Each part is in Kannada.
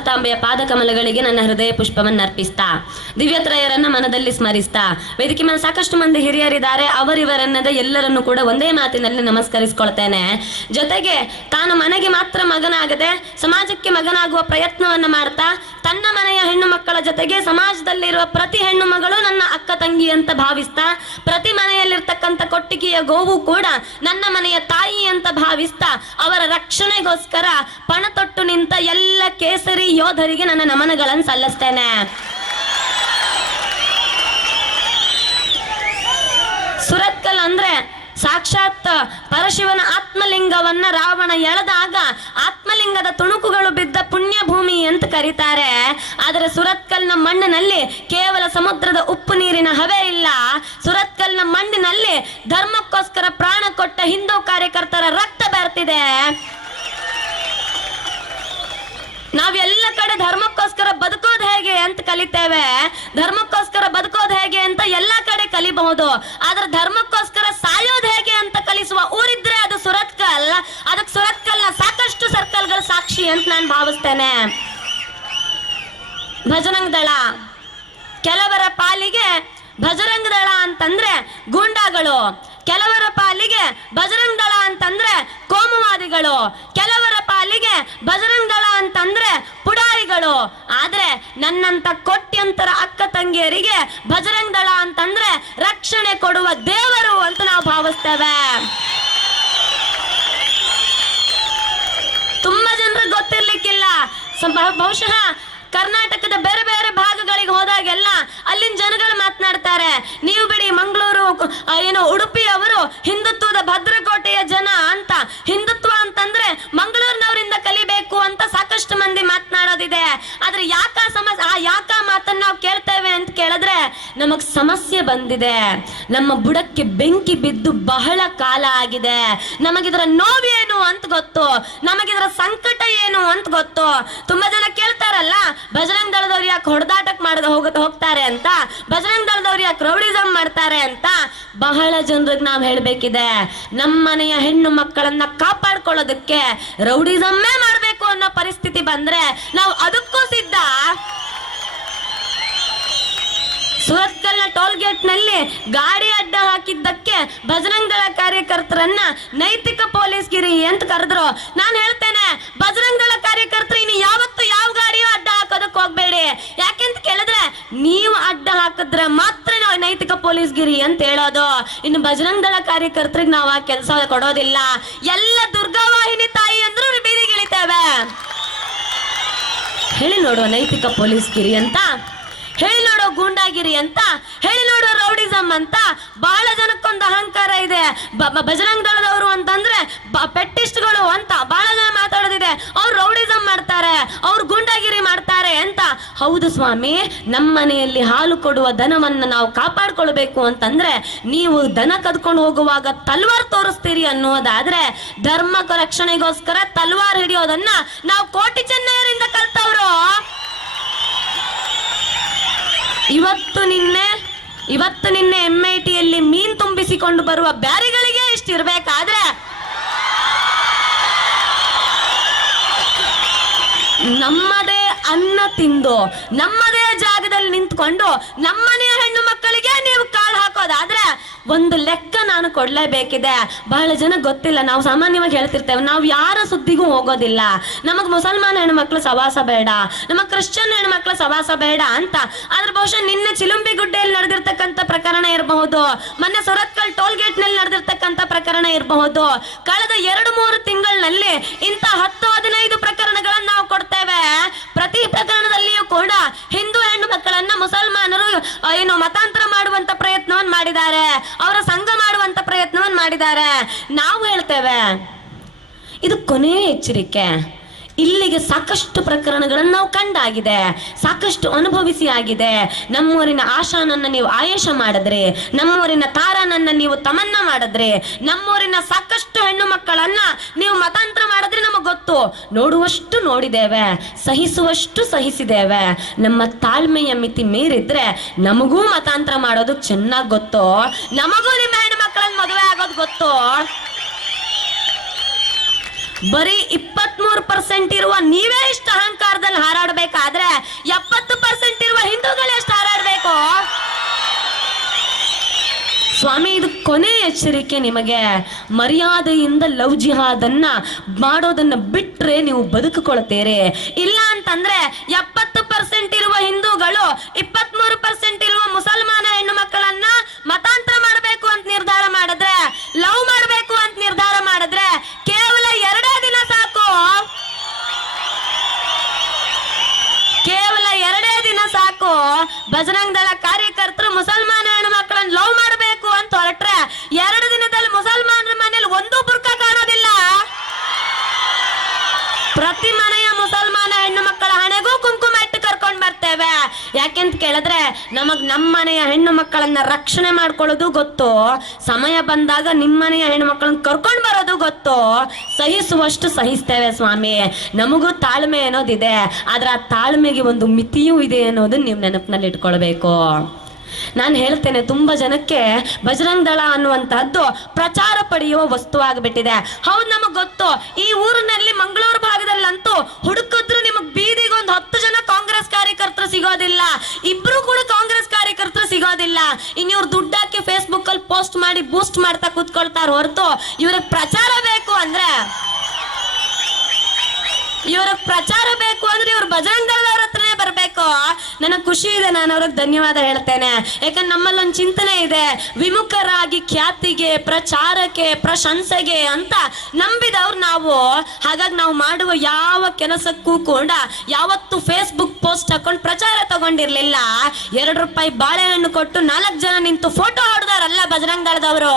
ಭಾರತಾಂಬೆಯ ಪಾದಕಮಲಗಳಿಗೆ ನನ್ನ ಹೃದಯ ಪುಷ್ಪವನ್ನು ಅರ್ಪಿಸ್ತಾ, ದಿವ್ಯತ್ರಯರನ್ನ ಮನದಲ್ಲಿ ಸ್ಮರಿಸ್ತಾ, ವೇದಿಕೆ ಮೇಲೆ ಸಾಕಷ್ಟು ಮಂದಿ ಹಿರಿಯರಿದ್ದಾರೆ, ಅವರಿವರನ್ನದ ಎಲ್ಲರನ್ನು ಕೂಡ ಒಂದೇ ಮಾತಿನಲ್ಲಿ ನಮಸ್ಕರಿಸ್ಕೊಳ್ತೇನೆ. ಜೊತೆಗೆ ತಾನು ಮನೆಗೆ ಮಾತ್ರ ಮಗನಾಗದೆ ಸಮಾಜಕ್ಕೆ ಮಗನಾಗುವ ಪ್ರಯತ್ನವನ್ನ ಮಾಡ್ತಾ, ತನ್ನ ಮನೆಯ ಹೆಣ್ಣು ಮಕ್ಕಳ ಜೊತೆಗೆ ಸಮಾಜದಲ್ಲಿರುವ ಪ್ರತಿ ಹೆಣ್ಣು ಮಗಳು ನನ್ನ ಅಕ್ಕ ತಂಗಿ ಅಂತ ಭಾವಿಸ್ತಾ, ಪ್ರತಿ ಮನೆಯಲ್ಲಿರ್ತಕ್ಕಂಥ ಕೊಟ್ಟಿಗೆಯ ಗೋವು ಕೂಡ ನನ್ನ ಮನೆಯ ತಾಯಿ ಅಂತ ಭಾವಿಸ್ತಾ, ಅವರ ರಕ್ಷಣೆಗೋಸ್ಕರ ಪಣ ತೊಟ್ಟು ನಿಂತ ಎಲ್ಲ ಕೇಸರಿ ಯೋಧರಿಗೆ ನನ್ನ ನಮನಗಳನ್ನು ಸಲ್ಲಿಸ್ತೇನೆ. ಸುರತ್ಕಲ್ ಅಂದ್ರೆ ಸಾಕ್ಷಾತ್ ಪರಶಿವನ ಆತ್ಮಲಿಂಗವನ್ನ ರಾವಣ ಎಳೆದಾಗ ಆತ್ಮಲಿಂಗದ ತುಣುಕುಗಳು ಬಿದ್ದ ಪುಣ್ಯ ಭೂಮಿ ಅಂತ ಕರೀತಾರೆ. ಆದರೆ ಸುರತ್ಕಲ್ನ ಮಣ್ಣಿನಲ್ಲಿ ಕೇವಲ ಸಮುದ್ರದ ಉಪ್ಪು ನೀರಿನ ಹವೆ ಇಲ್ಲ. ಸುರತ್ಕಲ್ನ ಮಣ್ಣಿನಲ್ಲಿ ಧರ್ಮಕ್ಕೋಸ್ಕರ ಪ್ರಾಣ ಕೊಟ್ಟ ಹಿಂದೂ ಕಾರ್ಯಕರ್ತರ ರಕ್ತ ಬೆರೆತಿದೆ. ನಾವೆಲ್ಲ ಕಡೆ ಧರ್ಮಕ್ಕೋಸ್ಕರ ಬದುಕೋದು ಹೇಗೆ ಅಂತ ಕಲಿತೇವೆ, ಧರ್ಮಕ್ಕೋಸ್ಕರ ಬದುಕೋದು ಹೇಗೆ ಅಂತ ಎಲ್ಲ ಕಡೆ ಕಲಿಬಹುದು. ಆದ್ರೆ ಧರ್ಮಕ್ಕೋಸ್ಕರ ಸಾಯೋದು ಹೇಗೆ ಅಂತ ಕಲಿಸುವ ಊರಿದ್ರೆ ಅದು ಸುರತ್ಕಲ್. ಅದಕ್ಕೆ ಸುರತ್ಕಲ್ನ ಸಾಕಷ್ಟು ಸರ್ಕಲ್ಗಳ ಸಾಕ್ಷಿ ಅಂತ ನಾನು ಭಾವಿಸ್ತೇನೆ. ಭಜರಂಗ ದಳ, ಕೆಲವರ ಪಾಲಿಗೆ ಭಜರಂಗ ದಳ ಅಂತಂದ್ರೆ ಗೂಂಡಾಗಳು, ಕೆಲವರ ಪಾಲಿಗೆ ಭಜರಂಗ ದಳ ಅಂತಂದ್ರೆ ಕೋಮುವಾದಿಗಳು, ಕೆಲವರ ಪಾಲಿಗೆ ಭಜರಂಗ ದಳ ಅಂತಂದ್ರೆ ಪುಡಾರಿಗಳು. ಆದ್ರೆ ನನ್ನಂತ ಕೋಟ್ಯಂತರ ಅಕ್ಕ ತಂಗಿಯರಿಗೆ ಭಜರಂಗ ದಳ ಅಂತಂದ್ರೆ ರಕ್ಷಣೆ ಕೊಡುವ ದೇವರು ಅಂತ ನಾವು ಭಾವಿಸ್ತೇವೆ. ತುಂಬಾ ಜನರಿಗೆ ಗೊತ್ತಿರ್ಲಿಕ್ಕಿಲ್ಲ. ಬಹುಶಃ ಕರ್ನಾಟಕದ ಬೇರೆ ಬೇರೆ ಭಾಗಗಳಿಗೆ ಹೋದಾಗೆಲ್ಲ ಅಲ್ಲಿನ ಜನಗಳು ಮಾತನಾಡ್ತಾರೆ, ನೀವು ಬಿಡಿ ಮಂಗಳೂರು ಉಡುಪಿ ಅವರು ಹಿಂದುತ್ವದ ಭದ್ರಕೋಟೆಯ ಜನ ಅಂತ. ಹಿಂದುತ್ವ ಅಂತಂದ್ರೆ ಮಂಗಳೂರಿನವರಿಂದ ಕಲಿಬೇಕು ಅಂತ ಸಾಕಷ್ಟು ಮಂದಿ ಮಾತನಾಡೋದಿದೆ. ಆದ್ರೆ ಯಾಕ ಮಾತನ್ನ ನಾವು ಕೇಳ್ತೇವೆ ಅಂತ ಕೇಳಿದ್ರೆ, ನಮಗ್ ಸಮಸ್ಯೆ ಬಂದಿದೆ, ನಮ್ಮ ಬುಡಕ್ಕೆ ಬೆಂಕಿ ಬಿದ್ದು ಬಹಳ ಕಾಲ ಆಗಿದೆ, ನಮಗಿದ್ರ ನೋವೇನು ಅಂತ ಗೊತ್ತು, ನಮಗಿದ್ರ ಸಂಕಟ ಏನು ಅಂತ ಗೊತ್ತು. ತುಂಬಾ ಜನ ಕೇಳ್ತಾರಲ್ಲ, ಬಜರಂಗ ದಳದವ್ರು ಯಾಕೆ ಹೊಡೆದಾಟಕ್ ಹೋಗ್ತಾರೆ ಅಂತ, ಬಜರಂಗ ದಳದವ್ರು ಯಾಕೆ ರೌಡಿಸಮ್ ಮಾಡ್ತಾರೆ ಅಂತ. ಬಹಳ ಜನರಿಗೆ ನಾವು ಹೇಳ್ಬೇಕಿದೆ, ನಮ್ಮನೆಯ ಹೆಣ್ಣು ಮಕ್ಕಳನ್ನ ಕಾಪಾಡ್ಕೊಳ್ಳೋದಕ್ಕೆ ರೌಡಿಸಮ್ಮೇ ಮಾಡ್ಬೇಕು ಅನ್ನೋ ಪರಿಸ್ಥಿತಿ ಬಂದ್ರೆ ನಾವು ಅದಕ್ಕೂ ಸಿದ್ಧ. ಸುರತ್ಕಲ್ನ ಟೋಲ್ ಗೇಟ್ ನಲ್ಲಿ ಗಾಡಿ ಅಡ್ಡ ಹಾಕಿದ್ದಕ್ಕೆ ಬಜರಂಗ ದಳ ಕಾರ್ಯಕರ್ತರನ್ನ ನೈತಿಕ ಪೊಲೀಸ್ಗಿರಿ ಅಂತ ಕರೆದ್ರು. ನಾನು ಹೇಳ್ತೇನೆ, ಬಜರಂಗ ದಳ ಕಾರ್ಯಕರ್ತರು ಇನ್ನು ಯಾವತ್ತು ಯಾವ ಗಾಡಿಯೂ ಅಡ್ಡ ಹಾಕೋದಕ್ಕೆ ಹೋಗ್ಬೇಡಿ. ಯಾಕೆಂತ ಕೇಳಿದ್ರೆ, ನೀವು ಅಡ್ಡ ಹಾಕಿದ್ರೆ ಮಾತ್ರ ನಾವು ನೈತಿಕ ಪೊಲೀಸ್ಗಿರಿ ಅಂತ ಹೇಳೋದು. ಇನ್ನು ಬಜರಂಗ ದಳ ಕಾರ್ಯಕರ್ತರಿಗೆ ನಾವು ಆ ಕೆಲಸ ಕೊಡೋದಿಲ್ಲ. ಎಲ್ಲ ದುರ್ಗಾವಾಹಿನಿ ತಾಯಿ ಅಂದ್ರೂ ಬೀದಿಗಿಳಿತೇವೆ. ಹೇಳಿ ನೋಡುವ ನೈತಿಕ ಪೊಲೀಸ್ಗಿರಿ ಅಂತ, ಹೇಳಿ ನೋಡೋ ಗೂಂಡಾಗಿರಿ ಅಂತ, ಹೇಳಿ ನೋಡೋ ರೌಡಿಸಮ್ ಅಂತ. ಬಹಳ ಜನಕ್ಕೊಂದು ಅಹಂಕಾರ ಇದೆ, ಬಜರಂಗ ದಳದವರು ಅಂತಂದ್ರೆ ಪೆಟ್ಟಿಸ್ಟ್ಗಳು ಅಂತ ಬಹಳ ಜನ ಮಾತಾಡೋದಿದೆ. ಅವ್ರು ರೌಡಿಸಮ್ ಮಾಡ್ತಾರೆ, ಅವ್ರು ಗೂಂಡಾಗಿರಿ ಮಾಡ್ತಾರೆ ಅಂತ. ಹೌದು ಸ್ವಾಮಿ, ನಮ್ಮ ಮನೆಯಲ್ಲಿ ಹಾಲು ಕೊಡುವ ದನವನ್ನ ನಾವು ಕಾಪಾಡ್ಕೊಳ್ಬೇಕು ಅಂತಂದ್ರೆ ನೀವು ದನ ಕದ್ಕೊಂಡು ಹೋಗುವಾಗ ತಲ್ವಾರ್ ತೋರಿಸ್ತೀರಿ ಅನ್ನೋದಾದ್ರೆ, ಧರ್ಮ ರಕ್ಷಣೆಗೋಸ್ಕರ ತಲ್ವಾರ್ ಹಿಡಿಯೋದನ್ನ ನಾವು ಕೋಟಿ ಚೆನ್ನೈಯರಿಂದ ಕಲ್ತವ್ರು. ಇವತ್ತು ನಿನ್ನೆ MITಯಲ್ಲಿ ಮೀನ್ ತುಂಬಿಸಿಕೊಂಡು ಬರುವ ಬ್ಯಾರಿಗಳಿಗೆ ಇಷ್ಟಿರ್ಬೇಕಾದ್ರೆ, ನಮ್ಮದೇ ಅನ್ನ ತಿಂದು ನಮ್ಮದೇ ಜಾಗದಲ್ಲಿ ನಿಂತ್ಕೊಂಡು ನಮ್ಮನೆಯ ಹೆಣ್ಣು ಮಕ್ಕಳಿಗೆ ನೀವು ಕಾಳು ಹಾಕೋದಾದ್ರೆ ಒಂದು ಲೆಕ್ಕ ನಾನು ಕೊಡ್ಲೇಬೇಕಿದೆ. ಬಹಳ ಜನ ಗೊತ್ತಿಲ್ಲ. ನಾವು ಸಾಮಾನ್ಯವಾಗಿ ಹೇಳ್ತಿರ್ತೇವೆ, ನಾವು ಯಾರ ಸುದ್ದಿಗೂ ಹೋಗೋದಿಲ್ಲ, ನಮಗ್ ಮುಸಲ್ಮಾನ ಹೆಣ್ಮಕ್ಳು ಸವಾಸ ಬೇಡ, ನಮಗ್ ಕ್ರಿಶ್ಚಿಯನ್ ಹೆಣ್ಮಕ್ಳು ಸವಾಸ ಬೇಡ ಅಂತ. ಆದ್ರೆ ಬಹುಶಃ ನಿನ್ನೆ ಚಿಲುಂಬಿಗುಡ್ಡೆಯಲ್ಲಿ ನಡೆದಿರ್ತಕ್ಕಂಥ ಪ್ರಕರಣ ಇರಬಹುದು, ಮೊನ್ನೆ ಸುರತ್ಕಲ್ ಟೋಲ್ ಗೇಟ್ ನಲ್ಲಿ ನಡೆದಿರ್ತಕ್ಕಂಥ ಪ್ರಕರಣ ಇರಬಹುದು. ಕಳೆದ 2-3 ತಿಂಗಳಿನಲ್ಲಿ ಇಂಥ 10-15 ಪ್ರಕರಣಗಳನ್ನ ನಾವು ಕೊಡ್ತೇವೆ. ಪ್ರತಿ ಪ್ರಕರಣದಲ್ಲಿಯೂ ಕೂಡ ಹಿಂದೂ ಹೆಣ್ಣು ಮಕ್ಕಳನ್ನ ಮುಸಲ್ಮಾನರು ಮತಾಂತರ ಮಾಡುವಂತ ಪ್ರಯತ್ನವನ್ನು ಮಾಡಿದ್ದಾರೆ, ಅವರ ಸಂಘ ಮಾಡುವಂತ ಪ್ರಯತ್ನವನ್ನು ಮಾಡಿದ್ದಾರೆ. ನಾವು ಹೇಳ್ತೇವೆ, ಇದು ಕೊನೆಯ ಎಚ್ಚರಿಕೆ. ಇಲ್ಲಿಗೆ ಸಾಕಷ್ಟು ಪ್ರಕರಣಗಳನ್ನು ನಾವು ಕಂಡಾಗಿದೆ, ಸಾಕಷ್ಟು ಅನುಭವಿಸಿ ಆಗಿದೆ. ನಮ್ಮೂರಿನ ಆಶಾನನ್ನ ನೀವು ಆಯೇಷ ಮಾಡಿದ್ರೆ, ನಮ್ಮೂರಿನ ತಾರಾನನ್ನ ನೀವು ತಮನ್ನ ಮಾಡಿದ್ರೆ, ನಮ್ಮೂರಿನ ಸಾಕಷ್ಟು ಹೆಣ್ಣು ಮಕ್ಕಳನ್ನ ನೀವು ಮತಾಂತರ ಮಾಡಿದ್ರೆ ನಮಗೆ ಗೊತ್ತು. ನೋಡುವಷ್ಟು ನೋಡಿದ್ದೇವೆ, ಸಹಿಸುವಷ್ಟು ಸಹಿಸಿದ್ದೇವೆ. ನಮ್ಮ ತಾಳ್ಮೆಯ ಮಿತಿ ಮೀರಿದ್ರೆ ನಮಗೂ ಮತಾಂತರ ಮಾಡೋದು ಚೆನ್ನಾಗಿ ಗೊತ್ತು, ನಮಗೂ ನಿಮ್ಮ ಹೆಣ್ಣು ಮಕ್ಕಳನ್ನ ಮದುವೆ ಆಗೋದು ಗೊತ್ತು. ಬರೀ 23% ಇರುವ ನೀವೇ ಇಷ್ಟು ಅಹಂಕಾರದಲ್ಲಿ ಹಾರಾಡಬೇಕು ಕೊನೆ ಎಚ್ಚರಿಕೆ ನಿಮಗೆ, ಮರ್ಯಾದೆಯಿಂದ ಲವ್ ಜಿಹಾದನ್ನ ಮಾಡೋದನ್ನ ಬಿಟ್ರೆ ನೀವು ಬದುಕಿಕೊಳ್ತೀರಿ. ಇಲ್ಲ ಅಂತಂದ್ರೆ 70% ಇರುವ ಹಿಂದೂಗಳು 23% ಇರುವ ಮುಸಲ್ಮಾನ ಹೆಣ್ಣು ಮಕ್ಕಳನ್ನ ಮತಾಂತರ ಮಾಡಬೇಕು ಅಂತ ನಿರ್ಧಾರ ಮಾಡಿದ್ರೆ, ಲವ್ ಮಾಡಬೇಕು ಅಂತ ನಿರ್ಧಾರ ಮಾಡಿದ್ರೆ ಕೇವಲ 2 ದಿನ ಸಾಕು, ಕೇವಲ 2 ದಿನ ಸಾಕು. ಬಜರಂಗ್ ದಳ ಕಾರ್ಯಕರ್ತರು ಮುಸಲ್ಮಾನ ಹೆಣ್ಣು ಮಕ್ಕಳನ್ನ ಲವ್ ಮಾಡಬೇಕು ಅಂತ ಹೊರಟ್ರೆ 2 ದಿನದಲ್ಲಿ ಮುಸಲ್ಮಾನರ ಮನೇಲಿ ಒಂದು ಬುರ್ಕ ಕಾಣೋದಿಲ್ಲ. ಪ್ರತಿ ಮನೆಯ ಮುಸಲ್ಮಾನ ಹೆಣ್ಣು ಮಕ್ಕಳ ಹಣೆಗೂ ಕುಂಕುಮ ಇಟ್ಟು ಕರ್ಕೊಂಡ್ ಬರ್ತೇವೆ. ಯಾಕೆಂತ ಕೇಳಿದ್ರೆ ನಮಗ್ ನಮ್ಮ ಮನೆಯ ಹೆಣ್ಣು ಮಕ್ಕಳನ್ನ ರಕ್ಷಣೆ ಮಾಡ್ಕೊಳ್ಳೋದು ಗೊತ್ತು, ಸಮಯ ಬಂದಾಗ ನಿಮ್ಮ ಮನೆಯ ಹೆಣ್ಣು ಮಕ್ಕಳನ್ನ ಕರ್ಕೊಂಡ್ ಬರೋದು ಗೊತ್ತು. ಸಹಿಸುವಷ್ಟು ಸಹಿಸ್ತೇವೆ ಸ್ವಾಮಿ, ನಮಗೂ ತಾಳ್ಮೆ ಅನ್ನೋದಿದೆ. ಆದ್ರೆ ಆ ತಾಳ್ಮೆಗೆ ಒಂದು ಮಿತಿಯೂ ಇದೆ ಅನ್ನೋದನ್ನ ನೀವು ನೆನಪಿನಲ್ಲಿ ಇಟ್ಕೊಳ್ಬೇಕು. ನಾನು ಹೇಳ್ತೇನೆ, ತುಂಬಾ ಜನಕ್ಕೆ ಬಜರಂಗ್ ದಳ ಅನ್ನುವಂತಹದ್ದು ಪ್ರಚಾರ ಪಡೆಯುವ ವಸ್ತು ಆಗಿಬಿಟ್ಟಿದೆ. ಹೌದು, ನಮಗ್ ಗೊತ್ತು. ಈ ಊರಿನಲ್ಲಿ ಮಂಗಳೂರು ಭಾಗದಲ್ಲಂತೂ ಹುಡುಕಿದ್ರು ನಿಮಗ್ ಬೀದಿಗೆ ಒಂದು 10 ಜನ ಕಾಂಗ್ರೆಸ್ ಕಾರ್ಯಕರ್ತರು ಸಿಗೋದಿಲ್ಲ, 2 ಕೂಡ ಕಾಂಗ್ರೆಸ್ ಕಾರ್ಯಕರ್ತರು ಸಿಗೋದಿಲ್ಲ. ಇನ್ ಇವ್ರು ದುಡ್ಡು ಹಾಕಿ ಫೇಸ್ಬುಕ್ ಅಲ್ಲಿ ಪೋಸ್ಟ್ ಮಾಡಿ ಬೂಸ್ಟ್ ಮಾಡ್ತಾ ಕೂತ್ಕೊಳ್ತಾರ ಹೊರತು ಇವ್ರಿಗೆ ಪ್ರಚಾರ ಬೇಕು ಅಂದ್ರೆ, ಇವ್ರಿಗೆ ಪ್ರಚಾರ ಬೇಕು ಅಂದ್ರೆ ಇವ್ರು ಬಜರಂಗ್ ದಳದವ್ರ ಹತ್ರನೇ ಬರ್ಬೇಕು. ನನಗೆ ಖುಷಿ ಇದೆ, ನಾನು ಅವ್ರಿಗೆ ಧನ್ಯವಾದ ಹೇಳ್ತೇನೆ. ಯಾಕಂದ್ರೆ ನಮ್ಮಲ್ಲಿ ಒಂದು ಚಿಂತನೆ ಇದೆ, ವಿಮುಖರಾಗಿ ಖ್ಯಾತಿಗೆ, ಪ್ರಚಾರಕ್ಕೆ, ಪ್ರಶಂಸೆಗೆ ಅಂತ ನಂಬಿದವ್ರು ನಾವು. ಹಾಗಾಗಿ ನಾವು ಮಾಡುವ ಯಾವ ಕೆಲಸಕ್ಕೂ ಕೂಡ ಯಾವತ್ತು ಫೇಸ್ಬುಕ್ ಪೋಸ್ಟ್ ಹಾಕೊಂಡು ಪ್ರಚಾರ ತಗೊಂಡಿರ್ಲಿಲ್ಲ. 2 ರೂಪಾಯಿ ಬಾಳೆಹಣ್ಣು ಕೊಟ್ಟು 4 ಜನ ನಿಂತು ಫೋಟೋ ಹೊಡೆದಾರಲ್ಲ ಬಜರಂಗ್ ದಳದವರು.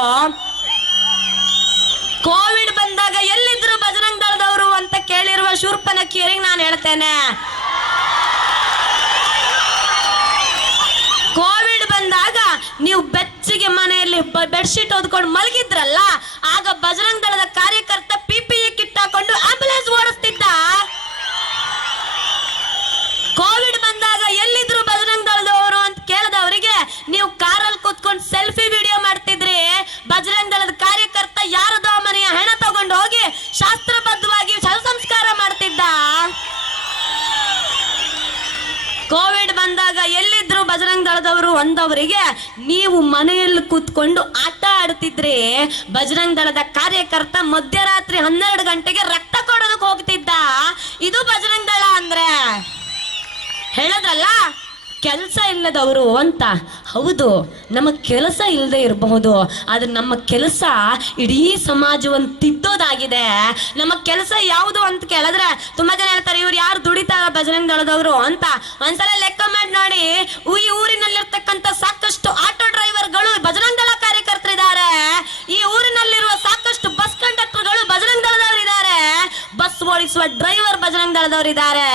ಕೋವಿಡ್ ಬಂದಾಗ ಎಲ್ಲಿದ್ರು ಬಜರಂಗ್ ದಳದವರು ಅಂತ ಕೇಳಿರುವ ಶೂರ್ಪನಖಿಯರಿಗೆ ನಾನು ಹೇಳ್ತೇನೆ, ಕೋವಿಡ್ ಬಂದಾಗ ನೀವು ಬೆಚ್ಚಗೆ ಮನೆಯಲ್ಲಿ ಬೆಡ್ಶೀಟ್ ಓದ್ಕೊಂಡು ಮಲಗಿದ್ರಲ್ಲ, ಆಗ ಬಜರಂಗ್ ದಳದ ಕಾರ್ಯಕರ್ತ PPE ಕಿಟ್ ಹಾಕೊಂಡು ಆಂಬುಲೆನ್ಸ್ ಓಡಿಸ್ತಿದ್ದ. ಕೋವಿಡ್ ಬಂದಾಗ ಎಲ್ಲಿದ್ರು ಬಜರಂಗ್ ದಳದವರು ಅಂತ ಕೇಳಿದವರಿಗೆ ನೀವು ಕಾರಲ್ಲಿ ಕೂತ್ಕೊಂಡು ಸೆಲ್ಫಿ ವಿಡಿಯೋ ಮಾಡ್ತಿದ್ರಿ. ಬಜರಂಗ್ ದಳದ ಕಾರ್ಯಕರ್ತ ಯಾರದೋ ಮನೆಯ ಹೆಣ ತಗೊಂಡು ಹೋಗಿ ಶಾಸ್ತ್ರಬದ್ಧವಾಗಿ ಸಂಸ್ಕಾರ ಮಾಡ್ತಿದ್ದ. ಕೋವಿಡ್ ಬಂದಾಗ ಎಲ್ಲಿದ್ರು ಬಜರಂಗ್ ದಳದವರು ಅಂದವರಿಗೆ ನೀವು ಮನೆಯಲ್ಲಿ ಕೂತ್ಕೊಂಡು ಆಟ ಆಡ್ತಿದ್ರಿ. ಬಜರಂಗ್ ದಳದ ಕಾರ್ಯಕರ್ತ ಮಧ್ಯರಾತ್ರಿ 12 ಗಂಟೆಗೆ ರಕ್ತ ಕೊಡೋದಕ್ಕೆ ಹೋಗ್ತಿದ್ದ. ಇದು ಬಜರಂಗ್ ದಳ ಅಂದ್ರೆ. ಹೇಳದ್ರಲ್ಲ ಕೆಲಸ ಇಲ್ಲದವರು ಅಂತ. ಹೌದು, ನಮಗೆ ಕೆಲಸ ಇಲ್ಲದೆ ಇರಬಹುದು, ಆದ್ರೆ ನಮ್ಮ ಕೆಲಸ ಇಡೀ ಸಮಾಜವನ್ನು ತಿದ್ದೋದಾಗಿದೆ. ನಮ್ಮ ಕೆಲಸ ಯಾವುದು ಅಂತ ಕೇಳಿದ್ರೆ ತುಂಬಾ ಜನ ಹೇಳ್ತಾರೆ, ಇವ್ರು ಯಾರು ದುಡಿತಾರ ಬಜರಂಗ್ ದಳದವರು ಅಂತ. ಒಂದ್ಸಲ ಲೆಕ್ಕ ಮಾಡಿ ನೋಡಿ, ಈ ಊರಿನಲ್ಲಿರ್ತಕ್ಕಂಥ ಸಾಕಷ್ಟು ಆಟೋ ಡ್ರೈವರ್ಗಳು ಬಜರಂಗ್ ದಳ ಕಾರ್ಯಕರ್ತರಿದ್ದಾರೆ. ಈ ಊರಿನಲ್ಲಿರುವ ಸಾಕಷ್ಟು ಬಸ್ ಕಂಡಕ್ಟರ್ಗಳು ಬಜರಂಗ್ ದಳದವರಿದ್ದಾರೆ. ಬಸ್ ಓಡಿಸುವ ಡ್ರೈವರ್ ಬಜರಂಗ್ ದಳದವರಿದ್ದಾರೆ.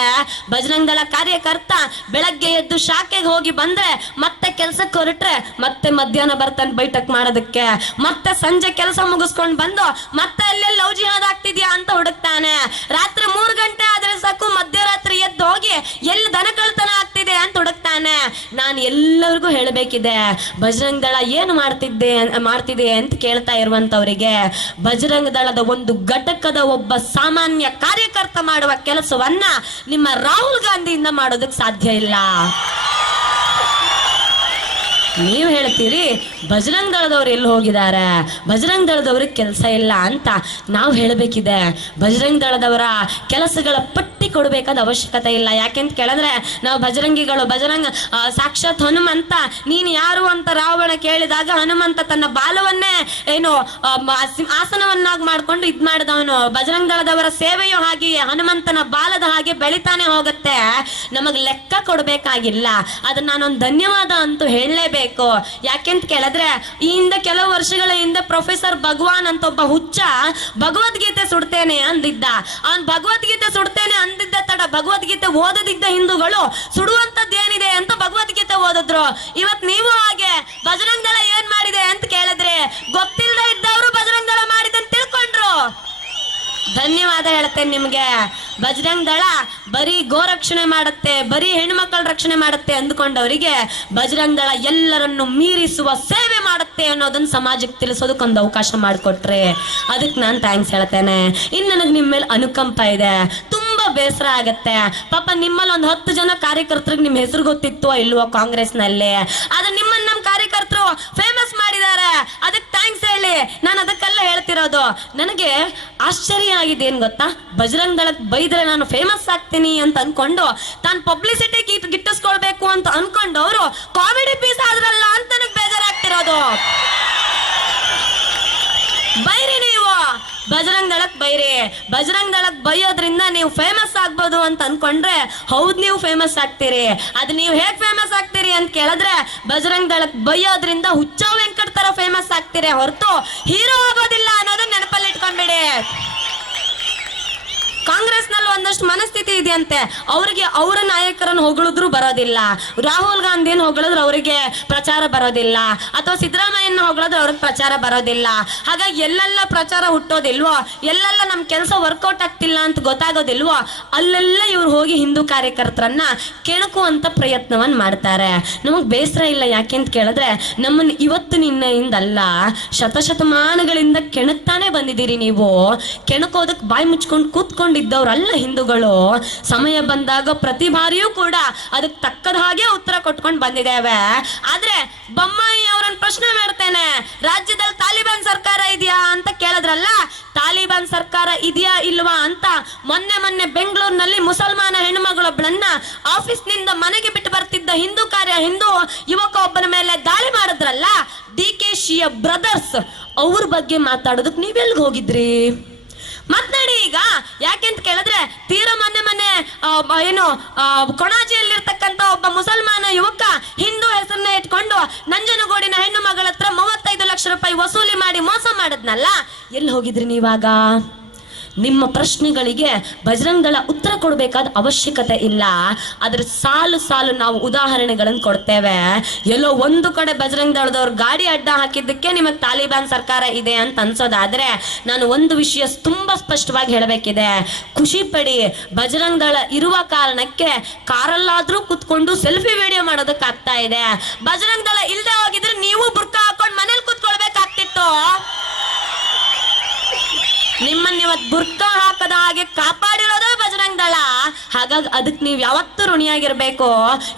ಬಜರಂಗ್ ದಳ ಕಾರ್ಯಕರ್ತ ಬೆಳಗ್ಗೆ ಎದ್ದು ಶಾಖೆಗೆ ಹೋಗಿ ಬಂದ್ರೆ ಮತ್ತೆ ಕೆಲ್ಸಕ್ಕೆ ಹೊರಟ್ರೆ ಮತ್ತೆ ಮಧ್ಯಾಹ್ನ ಬರ್ತಾನೆ ಬೈಠಕ್ ಮಾಡೋದಕ್ಕೆ, ಮತ್ತೆ ಸಂಜೆ ಕೆಲಸ ಮುಗಿಸ್ಕೊಂಡು ಬಂದು ಮತ್ತೆ ಅಲ್ಲೇ ಲವ್ ಜಿಹಾದ್ ಆಗ್ತಿದ್ಯಾ ಅಂತ ಹುಡುಕ್ತಾನೆ. ರಾತ್ರಿ 3 ಗಂಟೆ ಆದ್ರೆ ಸಾಕು ಮಧ್ಯರಾತ್ರಿ ಎದ್ದು ಹೋಗಿ ಎಲ್ಲಿ ದನ ಕಳ್ತನ ಆಗ್ತಿದೆ ಅಂತ ಹುಡುಕ್ತಾನೆ. ನಾನು ಎಲ್ಲರಿಗೂ ಹೇಳಬೇಕಿದೆ, ಬಜರಂಗ್ ದಳ ಏನು ಮಾಡ್ತಿದೆ ಅಂತ ಕೇಳ್ತಾ ಇರುವಂತವರಿಗೆ, ಬಜರಂಗ್ ದಳದ ಒಂದು ಘಟಕದ ಒಬ್ಬ ಸಾಮಾನ್ಯ ಕಾರ್ಯಕರ್ತ ಮಾಡುವ ಕೆಲಸವನ್ನ ನಿಮ್ಮ ರಾಹುಲ್ ಗಾಂಧಿಯಿಂದ ಮಾಡೋದಕ್ಕೆ ಸಾಧ್ಯ ಇಲ್ಲ. ನೀವು ಹೇಳ್ತೀರಿ ಬಜರಂಗ್ ದಳದವ್ರು ಎಲ್ಲಿ ಹೋಗಿದ್ದಾರೆ, ಬಜರಂಗ್ ದಳದವ್ರಿಗೆ ಕೆಲಸ ಇಲ್ಲ ಅಂತ. ನಾವು ಹೇಳಬೇಕಿದೆ, ಬಜರಂಗ್ ದಳದವರ ಕೆಲಸಗಳ ಪಟ್ಟಿ ಕೊಡಬೇಕಾದ ಅವಶ್ಯಕತೆ ಇಲ್ಲ. ಯಾಕೆಂತ ಕೇಳಿದ್ರೆ ನಾವು ಬಜರಂಗಿಗಳು, ಸಾಕ್ಷಾತ್ ಹನುಮಂತ ನೀನು ಯಾರು ಅಂತ ರಾವಣ ಕೇಳಿದಾಗ ಹನುಮಂತ ತನ್ನ ಬಾಲವನ್ನೇ ಏನು ಆಸನವನ್ನಾಗಿ ಮಾಡ್ಕೊಂಡು ಇದ್ ಮಾಡಿದವನು. ಬಜರಂಗ್ ದಳದವರ ಸೇವೆಯು ಹಾಗೆಯೇ ಹನುಮಂತನ ಬಾಲದ ಹಾಗೆ ಬೆಳಿತಾನೆ ಹೋಗುತ್ತೆ. ನಮಗ್ ಲೆಕ್ಕ ಕೊಡ್ಬೇಕಾಗಿಲ್ಲ. ಅದನ್ನ ನಾನೊಂದು ಧನ್ಯವಾದ ಅಂತೂ ಹೇಳಲೇಬೇಕು. ಯಾಕೆಂತ ಕೇಳಿದ್ರೆ ಈ ಹಿಂದೆ ಕೆಲವು ವರ್ಷಗಳ ಹಿಂದೆ ಪ್ರೊಫೆಸರ್ ಭಗವಾನ್ ಅಂತ ಒಬ್ಬ ಹುಚ್ಚ ಭಗವದ್ಗೀತೆ ಸುಡ್ತೇನೆ ಅಂದಿದ್ದ. ಅವನ್ ಭಗವದ್ಗೀತೆ ಸುಡ್ತೇನೆ ಅಂದಿದ್ದ ತಡ ಭಗವದ್ಗೀತೆ ಓದದಿದ್ದ ಹಿಂದೂಗಳು ಸುಡುವಂತದ್ದೇನಿದೆ ಅಂತ ಭಗವದ್ಗೀತೆ ಓದಿದ್ರು. ಇವತ್ ನೀವು ಹಾಗೆ ಬಜರಂಗ್ ದಳ ಏನ್ ಮಾಡಿದೆ ಅಂತ ಕೇಳಿದ್ರೆ ಗೊತ್ತಿಲ್ಲದೆ ಇದ್ದವರು ಬಜರಂಗ್ ದಳ ಮಾಡಿದಂತ ತಿಳ್ಕೊಂಡ್ರು. ಧನ್ಯವಾದ ಹೇಳ್ತೇನೆ ನಿಮ್ಗೆ. ಬಜರಂಗ್ ದಳ ಬರೀ ಗೋರಕ್ಷಣೆ ಮಾಡುತ್ತೆ, ಬರೀ ಹೆಣ್ಮಕ್ಳ ರಕ್ಷಣೆ ಮಾಡುತ್ತೆ ಅಂದ್ಕೊಂಡವರಿಗೆ ಬಜರಂಗ್ ದಳ ಎಲ್ಲರನ್ನು ಮೀರಿಸುವ ಸೇವೆ ಮಾಡುತ್ತೆ ಅನ್ನೋದನ್ನ ಸಮಾಜಕ್ಕೆ ತಿಳಿಸೋದಕ್ಕೊಂದು ಅವಕಾಶ ಮಾಡಿಕೊಟ್ರೆ ಅದಕ್ಕೆ ನಾನು ಥ್ಯಾಂಕ್ಸ್ ಹೇಳ್ತೇನೆ. ಇನ್ನು ನನಗೆ ನಿಮ್ಮ ಮೇಲೆ ಅನುಕಂಪ ಇದೆ. ತುಂಬಾ ಬೇಸರ ಆಗತ್ತೆ ಪಾಪ. ನಿಮ್ಮಲ್ಲಿ ಒಂದು 10 ಜನ ಕಾರ್ಯಕರ್ತರಿಗೆ ನಿಮ್ಮ ಹೆಸರು ಗೊತ್ತಿತ್ತು ಇಲ್ವೋ ಕಾಂಗ್ರೆಸ್ನಲ್ಲಿ, ಆದ್ರೆ ನಿಮ್ಮನ್ನ ನಮ್ಮ ಕಾರ್ಯಕರ್ತರು ಫೇಮಸ್ ಮಾಡಿದ್ದಾರೆ. ಅದಕ್ಕೆ ಕೇಳಿ ನಾನು ಅದಕ್ಕೆಲ್ಲ ಹೇಳ್ತಿರೋದು. ನನಗೆ ಆಶ್ಚರ್ಯ ಆಗಿದೆ ಏನ್ ಗೊತ್ತಾ, ಬಜರಂಗ್ ದಳಕ್ ಬೈದ್ರೆ ನಾನು ಫೇಮಸ್ ಆಗ್ತೀನಿ ಅಂತ ಅನ್ಕೊಂಡು ತಾನು ಪಬ್ಲಿಸಿಟಿ ಗಿಟ್ಟಿಸ್ಕೊಳ್ಬೇಕು ಅಂತ ಅನ್ಕೊಂಡು ಅವರು ಕಾಮಿಡಿ ಪೀಸ್ ಆದ್ರಲ್ಲ ಅಂತ ನನಗೆ ಬೇಜಾರಾಗ್ತಿರೋದು. ಬೈರಿ ನೀವು ಬಜರಂಗ್ ದಳಕ್ ಬೈರಿ. ಬಜರಂಗ್ ದಳಕ್ ಬೈಯೋದ್ರಿಂದ ನೀವು ಫೇಮಸ್ ಆಗ್ಬೋದು ಅಂತ ಅನ್ಕೊಂಡ್ರೆ ಹೌದ್ ನೀವು ಫೇಮಸ್ ಆಗ್ತೀರಿ. ಅದು ನೀವು ಹೇಗ್ ಫೇಮಸ್ ಆಗ್ತೀರಿ ಅಂತ ಕೇಳಿದ್ರೆ ಬಜರಂಗ್ ದಳಕ್ ಬೈಯೋದ್ರಿಂದ ಹುಚ್ಚ ವೆಂಕಟ್ ತರ ಫೇಮಸ್ ಆಗ್ತೀರಿ ಹೊರತು ಹೀರೋ ಆಗೋದಿಲ್ಲ ಅನ್ನೋದನ್ನ ನೆನಪಲ್ಲಿ ಇಟ್ಕೊಂಡ್ಬಿಡಿ. ಕಾಂಗ್ರೆಸ್ ನಲ್ಲಿ ಒಂದಷ್ಟು ಮನಸ್ಥಿತಿ ಇದೆಯಂತೆ, ಅವರಿಗೆ ಅವರ ನಾಯಕರನ್ನು ಹೊಗಳಿದ್ರು ಬರೋದಿಲ್ಲ, ರಾಹುಲ್ ಗಾಂಧಿಯನ್ನು ಹೊಗಳಿದ್ರು ಅವರಿಗೆ ಪ್ರಚಾರ ಬರೋದಿಲ್ಲ, ಅಥವಾ ಸಿದ್ದರಾಮಯ್ಯನ ಹೊಗಳಿದ್ರು ಅವ್ರಿಗೆ ಪ್ರಚಾರ ಬರೋದಿಲ್ಲ. ಹಾಗಾಗಿ ಎಲ್ಲೆಲ್ಲ ಪ್ರಚಾರ ಹುಟ್ಟೋದಿಲ್ವೋ, ಎಲ್ಲೆಲ್ಲ ನಮ್ಮ ಕೆಲಸ ವರ್ಕೌಟ್ ಆಗ್ತಿಲ್ಲ ಅಂತ ಗೊತ್ತಾಗೋದಿಲ್ವೋ, ಅಲ್ಲೆಲ್ಲ ಇವ್ರು ಹೋಗಿ ಹಿಂದೂ ಕಾರ್ಯಕರ್ತರನ್ನ ಕೆಣಕುವಂತ ಪ್ರಯತ್ನವನ್ನ ಮಾಡ್ತಾರೆ. ನಮಗ್ ಬೇಸರ ಇಲ್ಲ, ಯಾಕೆ ಅಂತ ಕೇಳಿದ್ರೆ ನಮ್ಮನ್ನ ಇವತ್ತು ನಿನ್ನೆಯಿಂದಲ್ಲ ಶತಶತಮಾನಗಳಿಂದ ಕೆಣಕ್ತಾನೆ ಬಂದಿದ್ದೀರಿ. ನೀವು ಕೆಣಕೋದಕ್ಕೆ ಬಾಯಿ ಮುಚ್ಕೊಂಡು ಕೂತ್ಕೊಂಡಿದ್ದವ್ರಲ್ಲ ಹಿಂದೂಗಳು. ಸಮಯ ಬಂದಾಗ ಪ್ರತಿ ಬಾರಿಯೂ ಕೂಡ ಅದಕ್ಕೆ ತಕ್ಕದ ಹಾಗೆ ಉತ್ತರ ಕೊಟ್ಕೊಂಡು ಬಂದಿದ್ದೇವೆ. ಆದ್ರೆ ಬೊಮ್ಮಾಯಿ ಅವರನ್ನ ಪ್ರಶ್ನೆ ಮಾಡ್ತೇನೆ, ರಾಜ್ಯದಲ್ಲಿ ತಾಲಿಬಾನ್ ಸರ್ಕಾರ ಇದೆಯಾ ಅಂತ ಕೇಳಿದ್ರಲ್ಲ, ತಾಲಿಬಾನ್ ಸರ್ಕಾರ ಇದೆಯಾ ಇಲ್ವಾ ಅಂತ ಮೊನ್ನೆ ಬೆಂಗಳೂರಿನಲ್ಲಿ ಮುಸಲ್ಮಾನ ಹೆಣ್ಣುಮಗಳೊಬ್ಬಳನ್ನ ಆಫೀಸ್ನಿಂದ ಮನೆಗೆ ಬಿಟ್ಟು ಬರ್ತಿದ್ದ ಹಿಂದೂ ಯುವಕ ಒಬ್ಬನ ಮೇಲೆ ದಾಳಿ ಮಾಡಿದ್ರಲ್ಲ, DKಶಿಯ ಬ್ರದರ್ಸ್ ಅವ್ರ ಬಗ್ಗೆ ಮಾತಾಡೋದಕ್ಕೆ ನೀವೆಲ್ಗೆ ಹೋಗಿದ್ರಿ? ಮಾತನಾಡಿ ಈಗ. ಯಾಕೆಂತ ಕೇಳಿದ್ರೆ ತೀರಾ ಮೊನ್ನೆ ಏನು ಕೊಣಾಜಿಯಲ್ಲಿರ್ತಕ್ಕಂಥ ಒಬ್ಬ ಮುಸಲ್ಮಾನ ಯುವಕ ಹಿಂದೂ ಹೆಸರನ್ನ ಇಟ್ಕೊಂಡು ನಂಜನಗೂಡಿನ ಹೆಣ್ಣು ಮಗಳ ಹತ್ರ 35 ಲಕ್ಷ ರೂಪಾಯಿ ವಸೂಲಿ ಮಾಡಿ ಮೋಸ ಮಾಡದ್ನಲ್ಲ, ಎಲ್ಲಿ ಹೋಗಿದ್ರಿ ನೀವಾಗ? ನಿಮ್ಮ ಪ್ರಶ್ನೆಗಳಿಗೆ ಬಜರಂಗ್ ದಳ ಉತ್ತರ ಕೊಡಬೇಕಾದ ಅವಶ್ಯಕತೆ ಇಲ್ಲ. ಅದ್ರ ಸಾಲು ಸಾಲು ನಾವು ಉದಾಹರಣೆಗಳನ್ನು ಕೊಡ್ತೇವೆ. ಎಲ್ಲೋ ಒಂದು ಕಡೆ ಬಜರಂಗ್ ದಳದವ್ರು ಗಾಡಿ ಅಡ್ಡ ಹಾಕಿದ್ದಕ್ಕೆ ನಿಮಗೆ ತಾಲಿಬಾನ್ ಸರ್ಕಾರ ಇದೆ ಅಂತ ಅನ್ಸೋದಾದ್ರೆ ನಾನು ಒಂದು ವಿಷಯ ತುಂಬಾ ಸ್ಪಷ್ಟವಾಗಿ ಹೇಳಬೇಕಿದೆ. ಖುಷಿ ಪಡಿ, ಬಜರಂಗ್ ದಳ ಇರುವ ಕಾರಣಕ್ಕೆ ಕಾರಲ್ಲಾದ್ರೂ ಕುತ್ಕೊಂಡು ಸೆಲ್ಫಿ ವಿಡಿಯೋ ಮಾಡೋದಕ್ಕಾಗ್ತಾ ಇದೆ. ಬಜರಂಗ್ ದಳ ಇಲ್ದೆ ಹೋಗಿದ್ರೆ ನೀವು ಬುರ್ಕಾ ಹಾಕೊಂಡು ಮನೇಲಿ ಕುತ್ಕೊಳ್ಬೇಕಾಗ್ತಿತ್ತು. ನಿಮ್ಮನ್ನ ಇವತ್ತು ಬುರ್ಕಾ ಹಾಕದ ಹಾಗೆ ಕಾಪಾಡಿರೋದೇ ಬಜರಂಗ್ ದಳ. ಹಾಗಾಗಿ ಅದಕ್ಕೆ ನೀವು ಯಾವತ್ತೂ ಋಣಿಯಾಗಿರ್ಬೇಕು.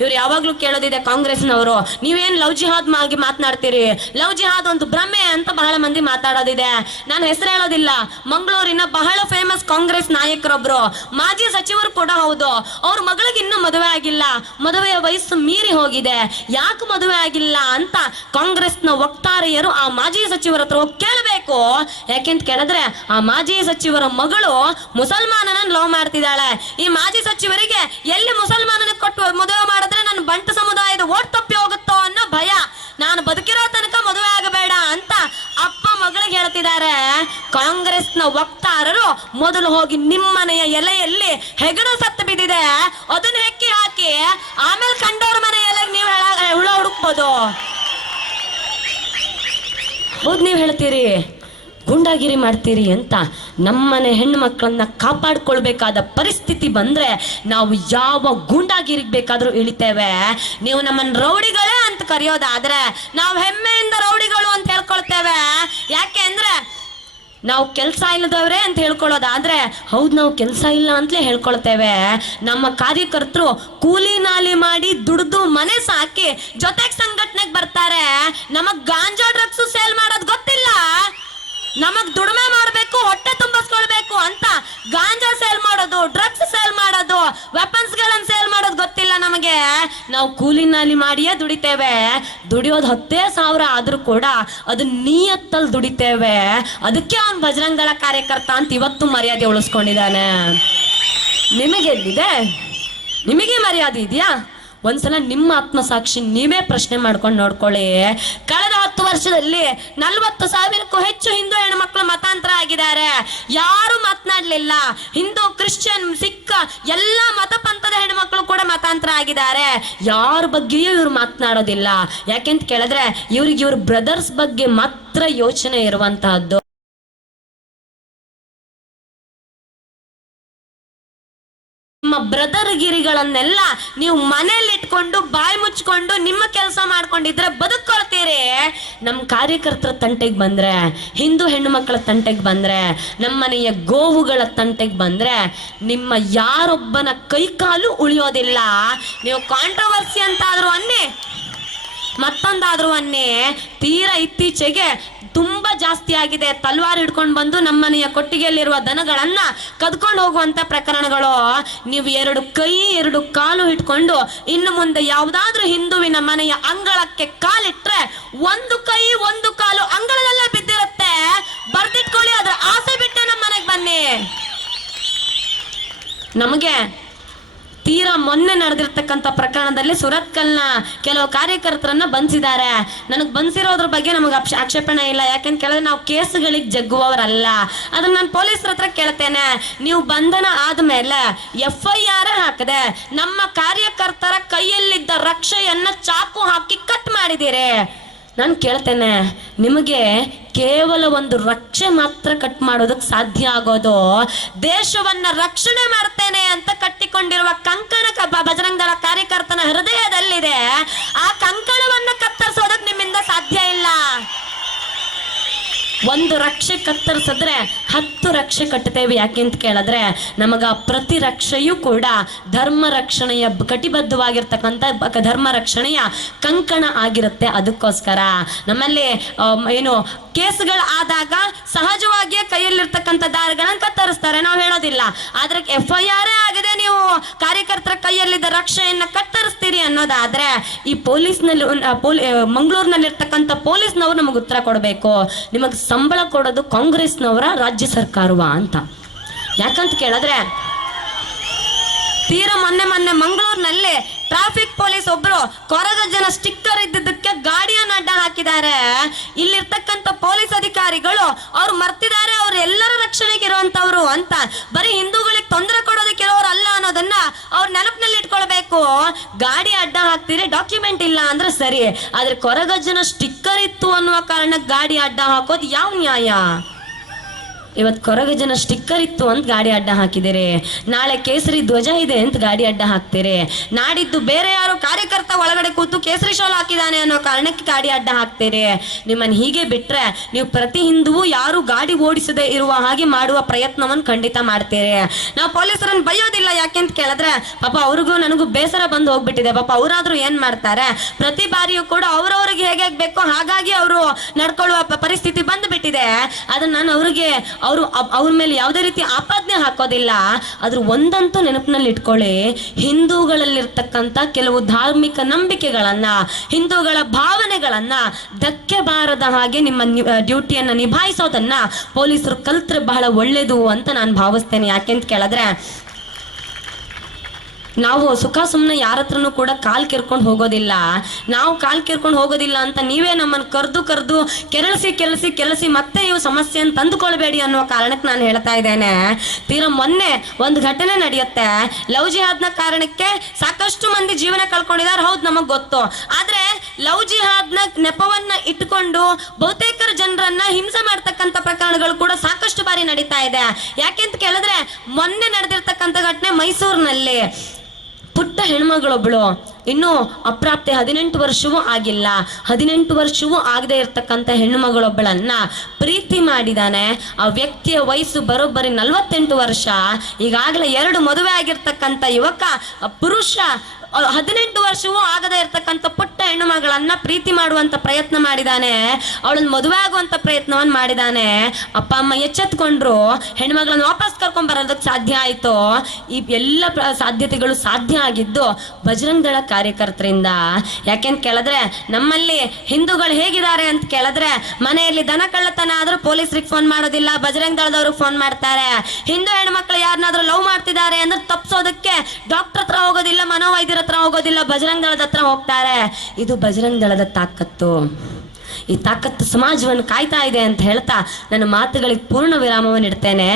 ಇವ್ರು ಯಾವಾಗ್ಲೂ ಕೇಳೋದಿದೆ ಕಾಂಗ್ರೆಸ್ನವರು, ನೀವೇನ್ ಲವ್ ಜಿಹಾದ್ ಆಗಿ ಮಾತನಾಡ್ತೀರಿ, ಲವ್ ಜಿಹಾದ್ ಒಂದು ಭ್ರಮೆ ಅಂತ ಬಹಳ ಮಂದಿ ಮಾತಾಡೋದಿದೆ. ನಾನು ಹೆಸರು ಹೇಳೋದಿಲ್ಲ, ಮಂಗಳೂರಿನ ಬಹಳ ಫೇಮಸ್ ಕಾಂಗ್ರೆಸ್ ನಾಯಕರೊಬ್ರು, ಮಾಜಿ ಸಚಿವರು ಕೂಡ ಹೌದು. ಅವ್ರ ಮಗಳಿಗೆ ಇನ್ನೂ ಮದುವೆ ಆಗಿಲ್ಲ, ಮದುವೆಯ ವಯಸ್ಸು ಮೀರಿ ಹೋಗಿದೆ. ಯಾಕೆ ಮದುವೆ ಆಗಿಲ್ಲ ಅಂತ ಕಾಂಗ್ರೆಸ್ನ ವಕ್ತಾರೆಯರು ಆ ಮಾಜಿ ಸಚಿವರ ಹತ್ರ ಹೋಗಿ ಕೇಳಬೇಕು. ಯಾಕೆಂತ ಕೇಳಿದ್ರೆ ಆ ಮಾಜಿ ಸಚಿವರ ಮಗಳು ಮುಸಲ್ಮಾನನ ಲವ್ ಮಾಡ್ತಿದ್ದಾಳೆ. ಈ ಮಾಜಿ ಸಚಿವರಿಗೆ ಎಲ್ಲಿ ಮುಸಲ್ಮಾನನ ಕೊಟ್ಟು ಮದುವೆ ಮಾಡಿದ್ರೆ ನನ್ನ ಬಂಟ ಸಮುದಾಯದ ಓಟ್ ತಪ್ಪಿ ಹೋಗುತ್ತೋ ಅನ್ನೋ ಭಯ, ನಾನು ಬದುಕಿರೋ ತನಕ ಮದುವೆ ಆಗಬೇಡ ಅಂತ ಅಪ್ಪ ಮಗಳಿಗೆ ಹೇಳ್ತಿದ್ದಾರೆ. ಕಾಂಗ್ರೆಸ್ನ ವಕ್ತಾರರು ಮೊದಲು ಹೋಗಿ ನಿಮ್ಮನೆಯ ಎಲೆಯಲ್ಲಿ ಹೆಗಣ ಸತ್ತು ಬಿದ್ದಿದೆ, ಅದನ್ನ ಹೆಕ್ಕಿ ಹಾಕಿ ಆಮೇಲೆ ಕಂಡವ್ರ ಮನೆ ಎಲೆಗೆ ನೀವು ಹುಳ ಹುಡುಕ್ಬೋದು. ಹೌದು, ನೀವು ಹೇಳ್ತೀರಿ ಗುಂಡಾಗಿರಿ ಮಾಡ್ತೀರಿ ಅಂತ. ನಮ್ಮನೆ ಹೆಣ್ಣು ಮಕ್ಕಳನ್ನ ಕಾಪಾಡ್ಕೊಳ್ಬೇಕಾದ ಪರಿಸ್ಥಿತಿ ಬಂದ್ರೆ ನಾವು ಯಾವ ಗೂಂಡಾಗಿರಿಗೆ ಬೇಕಾದ್ರೂ ಇಳಿತೇವೆ. ನೀವು ನಮ್ಮನ್ನ ರೌಡಿಗಳೇ ಅಂತ ಕರೆಯೋದಾದ್ರೆ ನಾವು ಹೆಮ್ಮೆಯಿಂದ ರೌಡಿಗಳು ಅಂತ ಹೇಳ್ಕೊಳ್ತೇವೆ. ಯಾಕೆ ಅಂದ್ರೆ ನಾವು ಕೆಲಸ ಇಲ್ಲದವ್ರೆ ಅಂತ ಹೇಳ್ಕೊಳ್ಳೋದಾದ್ರೆ ಹೌದು, ನಾವು ಕೆಲಸ ಇಲ್ಲ ಅಂತಲೇ ಹೇಳ್ಕೊಳ್ತೇವೆ. ನಮ್ಮ ಕಾರ್ಯಕರ್ತರು ಕೂಲಿ ನಾಲಿ ಮಾಡಿ ದುಡ್ದು ಮನೆ ಸಾಕಿ ಜೊತೆಗೆ ಸಂಘಟನೆಗೆ ಬರ್ತಾರೆ. ನಮಗ್ ಗಾಂಜಾ ಡ್ರಗ್ಸು ಸೇಲ್ ಮಾಡೋದು ಗೊತ್ತಿಲ್ಲ, ನಮಗ್ ದುಡಿಮೆ ಮಾಡ್ಬೇಕು, ಹೊಟ್ಟೆ ತುಂಬಿಸ್ಕೊಳ್ಬೇಕು ಅಂತ ಗಾಂಜಾ ಸೇಲ್ ಮಾಡೋದು, ಡ್ರಗ್ಸ್ ಸೇಲ್ ಮಾಡೋದು, ವೆಪನ್ಸ್ ಗಳನ್ನ ಸೇಲ್ ಮಾಡೋದು ಗೊತ್ತಿಲ್ಲ ನಮಗೆ. ನಾವು ಕೂಲಿ ನಾಲಿ ಮಾಡಿಯೇ ದುಡಿತೇವೆ. ದುಡಿಯೋದು 10,000 ಆದ್ರೂ ಕೂಡ ಅದು ನಿಯತ್ತಲ್ಲಿ ದುಡಿತೇವೆ. ಅದಕ್ಕೆ ಅವ್ನು ಬಜರಂಗ್ ದಳ ಕಾರ್ಯಕರ್ತ ಅಂತ ಇವತ್ತು ಮರ್ಯಾದೆ ಉಳಿಸ್ಕೊಂಡಿದ್ದಾನೆ. ನಿಮಗೆಲ್ಲಿದೆ? ನಿಮಗೆ ಮರ್ಯಾದೆ ಇದೆಯಾ? ಒಂದ್ಸಲ ನಿಮ್ಮ ಆತ್ಮಸಾಕ್ಷಿ ನೀವೇ ಪ್ರಶ್ನೆ ಮಾಡ್ಕೊಂಡು ನೋಡ್ಕೊಳ್ಳಿ. ಕಳೆದ 10 ವರ್ಷದಲ್ಲಿ 40,000ಕ್ಕೂ ಹೆಚ್ಚು ಹಿಂದೂ ಹೆಣ್ಮಕ್ಳು ಮತಾಂತರ ಆಗಿದ್ದಾರೆ. ಯಾರು ಮಾತನಾಡ್ಲಿಲ್ಲ. ಹಿಂದೂ, ಕ್ರಿಶ್ಚಿಯನ್, ಸಿಖ್ ಎಲ್ಲ ಮತ ಪಂಥದ ಹೆಣ್ಮಕ್ಳು ಕೂಡ ಮತಾಂತರ ಆಗಿದ್ದಾರೆ. ಯಾರ ಬಗ್ಗೆಯೂ ಇವ್ರು ಮಾತನಾಡೋದಿಲ್ಲ. ಯಾಕೆಂತ ಕೇಳಿದ್ರೆ ಇವ್ರಿಗೆ ಇವ್ರ ಬ್ರದರ್ಸ್ ಬಗ್ಗೆ ಮಾತ್ರ ಯೋಚನೆ ಇರುವಂತಹದ್ದು. ನಿಮ್ಮ ಬ್ರದರ್ ಗಿರಿಗಳನ್ನೆಲ್ಲ ನೀವು ಮನೇಲಿ ಇಟ್ಕೊಂಡು ಬಾಯಿ ಮುಚ್ಕೊಂಡು ನಿಮ್ಮ ಕೆಲಸ ಮಾಡ್ಕೊಂಡಿದ್ರೆ ಬದುಕೊಳ್ತೀರಿ. ನಮ್ಮ ಕಾರ್ಯಕರ್ತರ ತಂಟೆಗೆ ಬಂದ್ರೆ, ಹಿಂದೂ ಹೆಣ್ಣು ಮಕ್ಕಳ ತಂಟೆಗೆ ಬಂದ್ರೆ, ನಮ್ಮನೆಯ ಗೋವುಗಳ ತಂಟೆಗೆ ಬಂದ್ರೆ ನಿಮ್ಮ ಯಾರೊಬ್ಬನ ಕೈಕಾಲು ಉಳಿಯೋದಿಲ್ಲ. ನೀವು ಕಾಂಟ್ರವರ್ಸಿ ಅಂತಾದ್ರೂ ಅನ್ನಿ, ಮತ್ತೊಂದಾದ್ರೂ ಅನ್ನೇ ತೀರಾ ಇತ್ತೀಚೆಗೆ ತುಂಬಾ ಜಾಸ್ತಿ ಆಗಿದೆ. ತಲ್ವಾರ್ ಹಿಡ್ಕೊಂಡು ಬಂದು ನಮ್ಮನೆಯ ಕೊಟ್ಟಿಗೆಯಲ್ಲಿರುವ ದನಗಳನ್ನ ಕದ್ಕೊಂಡು ಹೋಗುವಂತ ಪ್ರಕರಣಗಳು. ನೀವು 2 ಕೈ 2 ಕಾಲು ಇಟ್ಕೊಂಡು ಇನ್ನು ಮುಂದೆ ಯಾವ್ದಾದ್ರೂ ಹಿಂದುವಿನ ಮನೆಯ ಅಂಗಳಕ್ಕೆ ಕಾಲಿಟ್ರೆ 1 ಕೈ 1 ಕಾಲು ಅಂಗಳದಲ್ಲೇ ಬಿದ್ದಿರುತ್ತೆ. ಬರ್ದಿಟ್ಕೊಳ್ಳಿ, ಅದ್ರ ಆಸೆ ಬಿಟ್ಟು ನಮ್ಮ ಮನೆಗೆ ಬನ್ನಿ. ನಮಗೆ ತೀರಾ ಮೊನ್ನೆ ನಡೆದಿರ್ತಕ್ಕಂಥ ಪ್ರಕರಣದಲ್ಲಿ ಸುರತ್ಕಲ್ನ ಕೆಲವು ಕಾರ್ಯಕರ್ತರನ್ನ ಬಂಧಿಸಿದ್ದಾರೆ. ನನಗೆ ಬಂಧಿಸಿರೋದ್ರ ಬಗ್ಗೆ ನಮಗೆ ಆಕ್ಷೇಪಣೆ ಇಲ್ಲ, ಯಾಕಂತ ಕೇಳಿದ್ರೆ ನಾವು ಕೇಸುಗಳಿಗೆ ಜಗ್ಗುವವರಲ್ಲ. ಅದನ್ನ ನಾನು ಪೊಲೀಸರ ಹತ್ರ ಕೇಳ್ತೇನೆ. ನೀವು ಬಂಧನ ಆದ್ಮೇಲೆ FIR ಹಾಕದೆ ನಮ್ಮ ಕಾರ್ಯಕರ್ತರ ಕೈಯಲ್ಲಿದ್ದ ರಕ್ಷೆಯನ್ನ ಚಾಕು ಹಾಕಿ ಕಟ್ ಮಾಡಿದ್ದೀರಿ. ನಾನು ಕೇಳ್ತೇನೆ, ನಿಮಗೆ ಕೇವಲ ಒಂದು ರಕ್ಷೆ ಮಾತ್ರ ಕಟ್ ಮಾಡೋದಕ್ಕೆ ಸಾಧ್ಯ ಆಗೋದು ದೇಶವನ್ನ ರಕ್ಷಣೆ ಮಾಡ್ತೇನೆ ಅಂತ ಕಟ್ಟಿಕೊಂಡಿರುವ ಕಂಕಣ ಬಜರಂಗ ದಳ ಕಾರ್ಯಕರ್ತನ ಹೃದಯದಲ್ಲಿದೆ. ಆ ಕಂಕಣವನ್ನ ಕತ್ತರಿಸೋದಕ್ಕೆ ನಿಮ್ಮಿಂದ ಸಾಧ್ಯ ಇಲ್ಲ. ಒಂದು ರಕ್ಷೆ ಕತ್ತರಿಸಿದ್ರೆ 10 ರಕ್ಷೆ ಕಟ್ಟುತ್ತೇವೆ. ಯಾಕೆಂತ ಕೇಳಿದ್ರೆ ನಮಗ ಪ್ರತಿ ರಕ್ಷೆಯೂ ಕೂಡ ಧರ್ಮ ರಕ್ಷಣೆಯ ಕಟಿಬದ್ಧವಾಗಿರ್ತಕ್ಕಂಥ ಧರ್ಮ ರಕ್ಷಣೆಯ ಕಂಕಣ ಆಗಿರುತ್ತೆ. ಅದಕ್ಕೋಸ್ಕರ ನಮ್ಮಲ್ಲಿ ಏನು ಕೇಸ್ಗಳು ಆದಾಗ ಸಹಜವಾಗಿಯೇ ಕೈಯಲ್ಲಿರ್ತಕ್ಕಂಥ ದಾರಿಗಳನ್ನ ಕತ್ತರಿಸ್ತಾರೆ, ನಾವು ಹೇಳೋದಿಲ್ಲ. ಆದ್ರೆ FIR ಆಗದೆ ನೀವು ಕಾರ್ಯಕರ್ತರ ಕೈಯಲ್ಲಿದ್ದ ರಕ್ಷೆಯನ್ನ ಕತ್ತರಿಸ್ತೀರಿ ಅನ್ನೋದಾದ್ರೆ ಈ ಪೊಲೀಸ್ನಲ್ಲಿ ಮಂಗಳೂರಿನಲ್ಲಿರ್ತಕ್ಕಂಥ ಪೊಲೀಸ್ನವ್ರು ನಮಗೆ ಉತ್ತರ ಕೊಡಬೇಕು. ನಿಮಗೆ ಸಂಬಳ ಕೊಡೋದು ಕಾಂಗ್ರೆಸ್ನವರ ರಾಜ್ಯ ಸರ್ಕಾರವ ಅಂತ. ಯಾಕಂತ ಕೇಳಿದ್ರೆ ತೀರಾ ಮೊನ್ನೆ ಮಂಗಳೂರಿನಲ್ಲಿ ಟ್ರಾಫಿಕ್ ಪೊಲೀಸ್ ಒಬ್ರು ಕೊರಗಜ್ಜನ ಸ್ಟಿಕ್ಕರ್ ಇದ್ದಿದ್ದಕ್ಕೆ ಗಾಡಿಯನ್ನು ಅಡ್ಡ ಹಾಕಿದ್ದಾರೆ. ಇಲ್ಲಿರ್ತಕ್ಕಂಥ ಪೊಲೀಸ್ ಅಧಿಕಾರಿಗಳು ಅವ್ರು ಮರ್ತಿದ್ದಾರೆ ಅವ್ರು ಎಲ್ಲರ ರಕ್ಷಣೆಗೆ ಇರುವಂತವ್ರು ಅಂತ. ಬರೀ ಹಿಂದೂಗಳಿಗೆ ತೊಂದರೆ ಕೊಡೋದಕ್ಕೆ ಇರೋರು ಅಲ್ಲ ಅನ್ನೋದನ್ನ ಅವ್ರ ನೆನಪಿನಲ್ಲಿ ಇಟ್ಕೊಳ್ಬೇಕು. ಗಾಡಿ ಅಡ್ಡ ಹಾಕ್ತೀರಿ, ಡಾಕ್ಯುಮೆಂಟ್ ಇಲ್ಲ ಅಂದ್ರೆ ಸರಿ, ಆದ್ರೆ ಕೊರಗಜ್ಜನ ಸ್ಟಿಕ್ಕರ್ ಇತ್ತು ಅನ್ನುವ ಕಾರಣಕ್ಕೆ ಗಾಡಿ ಅಡ್ಡ ಹಾಕೋದು ಯಾವ ನ್ಯಾಯ? ಇವತ್ತು ಕೊರಗಜ್ಜನ ಸ್ಟಿಕ್ಕರ್ ಇತ್ತು ಅಂತ ಗಾಡಿ ಅಡ್ಡ ಹಾಕಿದಿರಿ, ನಾಳೆ ಕೇಸರಿ ಧ್ವಜ ಇದೆ ಅಂತ ಗಾಡಿ ಅಡ್ಡ ಹಾಕ್ತೀರಿ, ನಾಡಿದ್ದು ಬೇರೆ ಯಾರು ಕಾರ್ಯಕರ್ತ ಒಳಗಡೆ ಕೂತು ಕೇಸರಿ ಶಾಲ್ ಹಾಕಿದಾನೆ ಅನ್ನೋ ಕಾರಣಕ್ಕೆ ಗಾಡಿ ಅಡ್ಡ ಹಾಕ್ತೀರಿ. ನಿಮ್ಮನ್ನು ಹೀಗೆ ಬಿಟ್ರೆ ನೀವು ಪ್ರತಿ ಹಿಂದೂ ಯಾರು ಗಾಡಿ ಓಡಿಸದೆ ಇರುವ ಹಾಗೆ ಮಾಡುವ ಪ್ರಯತ್ನವನ್ನು ಖಂಡಿತ ಮಾಡ್ತೀರಿ. ನಾವು ಪೊಲೀಸರನ್ನು ಬೈಯೋದಿಲ್ಲ, ಯಾಕೆಂತ ಕೇಳಿದ್ರೆ ಪಾಪ ಅವ್ರಿಗೂ ನನಗೂ ಬೇಸರ ಬಂದು ಹೋಗ್ಬಿಟ್ಟಿದೆ. ಪಾಪ ಅವರಾದ್ರೂ ಏನ್ ಮಾಡ್ತಾರೆ, ಪ್ರತಿ ಬಾರಿಯೂ ಕೂಡ ಅವ್ರವ್ರಿಗೆ ಹೇಗೆ ಬೇಕೋ ಹಾಗಾಗಿ ಅವರು ನಡ್ಕೊಳ್ಳುವ ಪರಿಸ್ಥಿತಿ ಬಂದು ಬಿಟ್ಟಿದೆ. ಅದನ್ನ ನಾನು ಅವ್ರಿಗೆ ಅವ್ರ ಮೇಲೆ ಯಾವುದೇ ರೀತಿ ಆಪಾದನೆ ಹಾಕೋದಿಲ್ಲ. ಆದ್ರೂ ಒಂದಂತೂ ನೆನಪಿನಲ್ಲಿ ಇಟ್ಕೊಳ್ಳಿ, ಹಿಂದೂಗಳಲ್ಲಿರ್ತಕ್ಕಂಥ ಕೆಲವು ಧಾರ್ಮಿಕ ನಂಬಿಕೆಗಳನ್ನ, ಹಿಂದೂಗಳ ಭಾವನೆಗಳನ್ನ ಧಕ್ಕೆ ಬಾರದ ಹಾಗೆ ನಿಮ್ಮ ಡ್ಯೂಟಿಯನ್ನ ನಿಭಾಯಿಸೋದನ್ನ ಪೊಲೀಸರು ಕಲ್ತ್ರೆ ಬಹಳ ಒಳ್ಳೇದು ಅಂತ ನಾನು ಭಾವಿಸ್ತೇನೆ. ಯಾಕೆಂತ ಕೇಳಿದ್ರೆ ನಾವು ಸುಖ ಸುಮ್ಮನೆ ಯಾರ ಹತ್ರನೂ ಕೂಡ ಕಾಲ್ ಕೆರ್ಕೊಂಡು ಹೋಗೋದಿಲ್ಲ. ನಾವು ಕಾಲ್ ಕೆರ್ಕೊಂಡು ಹೋಗೋದಿಲ್ಲ ಅಂತ ನೀವೇ ನಮ್ಮನ್ನು ಕರೆದು ಕೆರಳಿಸಿ ಮತ್ತೆ ಇವು ಸಮಸ್ಯೆಯನ್ನು ತಂದುಕೊಳ್ಬೇಡಿ ಅನ್ನೋ ಕಾರಣಕ್ಕೆ ನಾನು ಹೇಳ್ತಾ ಇದ್ದೇನೆ. ತೀರಾ ಮೊನ್ನೆ ಒಂದು ಘಟನೆ ನಡೆಯುತ್ತೆ. ಲವ್ ಜಿಹಾದ್ನ ಕಾರಣಕ್ಕೆ ಸಾಕಷ್ಟು ಮಂದಿ ಜೀವನ ಕಳ್ಕೊಂಡಿದ್ದಾರೆ, ಹೌದು ನಮಗ್ ಗೊತ್ತು. ಆದ್ರೆ ಲವ್ ಜಿಹಾದ್ನ ನೆಪವನ್ನ ಇಟ್ಕೊಂಡು ಬಹುತೇಕರ ಜನರನ್ನ ಹಿಂಸೆ ಮಾಡ್ತಕ್ಕಂಥ ಪ್ರಕರಣಗಳು ಕೂಡ ಸಾಕಷ್ಟು ಬಾರಿ ನಡೀತಾ ಇದೆ. ಯಾಕೆಂತ ಕೇಳಿದ್ರೆ ಮೊನ್ನೆ ನಡೆದಿರ್ತಕ್ಕಂಥ ಘಟನೆ ಮೈಸೂರಿನಲ್ಲಿ ಪುಟ್ಟ ಹೆಣ್ಮಗಳೊಬ್ಳು, ಇನ್ನು ಅಪ್ರಾಪ್ತೆ 18 ವರ್ಷವೂ ಆಗಿಲ್ಲ, 18 ವರ್ಷವೂ ಆಗದೆ ಇರ್ತಕ್ಕಂಥ ಹೆಣ್ಣುಮಗಳೊಬ್ಬಳನ್ನ ಪ್ರೀತಿ ಮಾಡಿದಾನೆ. ಆ ವ್ಯಕ್ತಿಯ ವಯಸ್ಸು ಬರೋಬ್ಬರಿ 48 ವರ್ಷ. ಈಗಾಗಲೇ 2 ಮದುವೆ ಆಗಿರ್ತಕ್ಕಂಥ ಯುವಕ ಪುರುಷ 18 ವರ್ಷವೂ ಆಗದೆ ಇರ್ತಕ್ಕಂಥ ಪುಟ್ಟ ಹೆಣ್ಣು ಮಗಳನ್ನ ಪ್ರೀತಿ ಮಾಡುವಂತ ಪ್ರಯತ್ನ ಮಾಡಿದಾನೆ. ಅವಳನ್ನ ಮದುವೆ ಆಗುವಂತ ಪ್ರಯತ್ನವನ್ನ ಮಾಡಿದಾನೆ. ಅಪ್ಪ ಅಮ್ಮ ಎಚ್ಚೆತ್ಕೊಂಡ್ರು, ಹೆಣ್ಮಗಳನ್ನ ವಾಪಸ್ ಕರ್ಕೊಂಡ್ ಬರೋದಕ್ಕೆ ಸಾಧ್ಯ ಆಯ್ತು. ಈ ಎಲ್ಲ ಸಾಧ್ಯತೆಗಳು ಸಾಧ್ಯ ಆಗಿದ್ದು ಬಜರಂಗ ದಳ ಕಾರ್ಯಕರ್ತರಿಂದ. ಯಾಕೆಂತ ಕೇಳಿದ್ರೆ ನಮ್ಮಲ್ಲಿ ಹಿಂದೂಗಳು ಹೇಗಿದ್ದಾರೆ ಅಂತ ಕೇಳಿದ್ರೆ ಮನೆಯಲ್ಲಿ ದನ ಕಳ್ಳತನ ಆದ್ರೂ ಪೊಲೀಸರಿಗೆ ಫೋನ್ ಮಾಡೋದಿಲ್ಲ, ಬಜರಂಗ ದಳದವ್ರಿಗೆ ಫೋನ್ ಮಾಡ್ತಾರೆ. ಹಿಂದೂ ಹೆಣ್ಮಕ್ಳು ಯಾರನ್ನಾದ್ರೂ ಲವ್ ಮಾಡ್ತಿದ್ದಾರೆ ಅಂದ್ರೆ ತಪ್ಪಿಸೋದಕ್ಕೆ ಡಾಕ್ಟರ್ ಹತ್ರ ಹೋಗೋದಿಲ್ಲ, ಮನೋವೈದ್ಯರ ಹತ್ರ ಹೋಗೋದಿಲ್ಲ, ಬಜರಂಗ ದಳದ ಹತ್ರ ಹೋಗ್ತಾರೆ. ಇದು ಬಜರಂಗ ದಳದ ತಾಕತ್ತು. ಈ ತಾಕತ್ತು ಸಮಾಜವನ್ನು ಕಾಯ್ತಾ ಇದೆ ಅಂತ ಹೇಳ್ತಾ ನನ್ನ ಮಾತುಗಳಿಗೆ ಪೂರ್ಣ ವಿರಾಮವನ್ನು ಇಡ್ತೇನೆ.